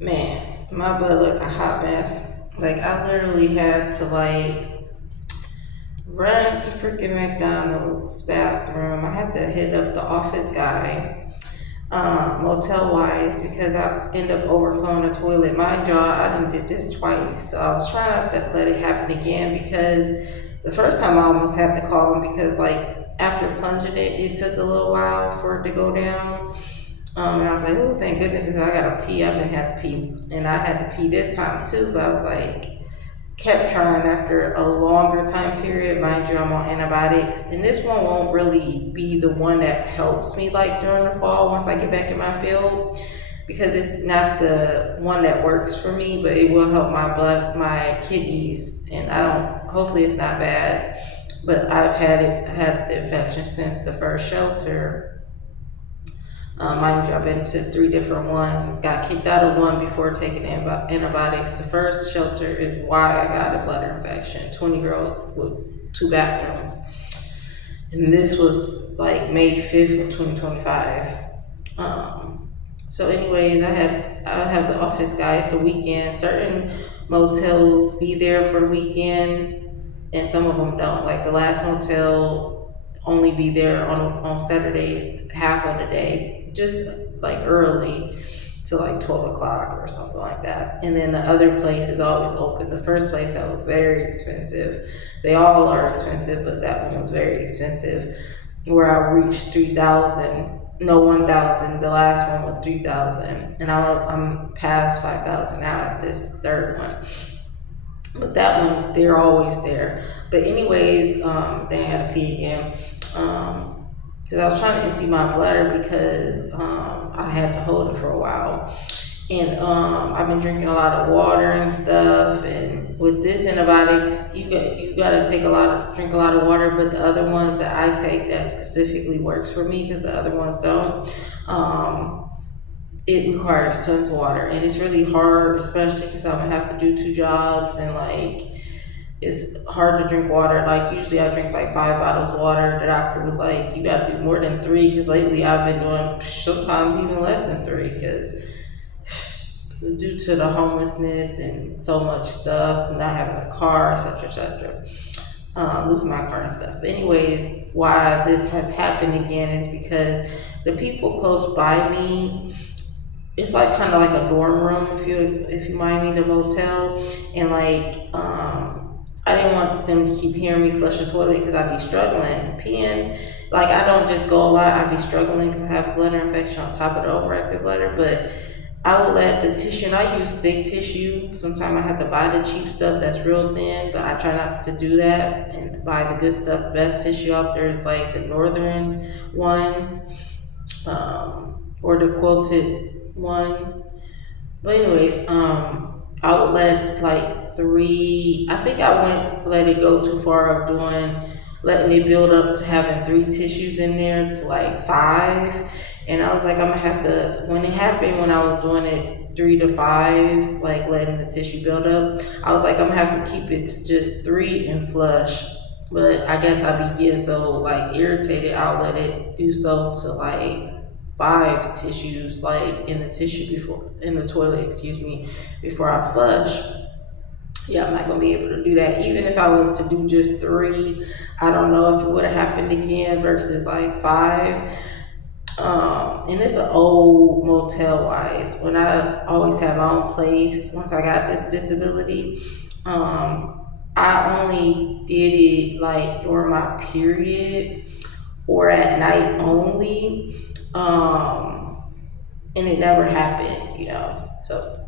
Man, my butt look a hot mess. Like I literally had to run to freaking McDonald's bathroom. I had to hit up the office guy, motel wise, because I end up overflowing the toilet. Mind y'all, I done did this twice. So I was trying not to let it happen again because the first time I almost had to call him because after plunging it, it took a little while for it to go down. And I was like, oh, thank goodness, because I gotta pee. I've been had to pee, and I had to pee this time too. But I was like, kept trying after a longer time period. Mind you, I'm on antibiotics, and this one won't really be the one that helps me like during the fall once I get back in my field, because it's not the one that works for me, but it will help my blood, my kidneys, and I don't. Hopefully, it's not bad. But I've had the infection since the first shelter. Mind you, I've been to three different ones. Got kicked out of one before taking antibiotics. The first shelter is why I got a bladder infection. 20 girls with two bathrooms. And this was like May 5th of 2025. So anyways, I have the office guy. It's the weekend. Certain motels be there for the weekend and some of them don't. Like the last motel only be there on Saturdays half of the day, just like early to like 12 o'clock or something like that. And then the other place is always open. The first place that was very expensive. They all are expensive, but that one was very expensive, where I reached 3,000. No, 1,000. The last one was 3,000, and I'm past 5,000 now at this third one. But that one, they're always there. But anyways, then I had to pee again. Because I was trying to empty my bladder because I had to hold it for a while. And I've been drinking a lot of water and stuff. And with this antibiotics, you gotta drink a lot of water. But the other ones that I take that specifically works for me, because the other ones don't. It requires tons of water, and it's really hard, especially because I'm gonna have to do two jobs, and it's hard to drink water. Like usually I drink like 5 bottles of water. The doctor was like, you gotta do more than three, because lately I've been doing sometimes even less than three, because due to the homelessness and so much stuff, not having a car, etc., etc., losing my car and stuff. But anyways, why this has happened again is because the people close by me, it's like kind of like a dorm room, if you mind me, the motel, and I didn't want them to keep hearing me flush the toilet because I'd be struggling peeing. Like I don't just go a lot, I'd be struggling because I have a bladder infection on top of the overactive bladder. But I would let the tissue, and I use thick tissue. Sometimes I have to buy the cheap stuff that's real thin, but I try not to do that and buy the good stuff. The best tissue out there is like the northern one, or the quilted one. But anyways, I would let like three. I think I went let it go too far of letting it build up to having three tissues in there to like five. And I was like, I'm gonna have to. When it happened, when I was doing it 3 to 5, like letting the tissue build up, I was like, I'm gonna have to keep it to just three and flush. But I guess I be getting so like irritated, I'll let it do so to like five tissues, like in the tissue before in the toilet, excuse me, before I flush. Yeah, I'm not gonna be able to do that. Even if I was to do just three, I don't know if it would have happened again versus like five. And it's an old motel wise. When I always had my own place, once I got this disability, I only did it like during my period or at night only. And it never happened, you know. So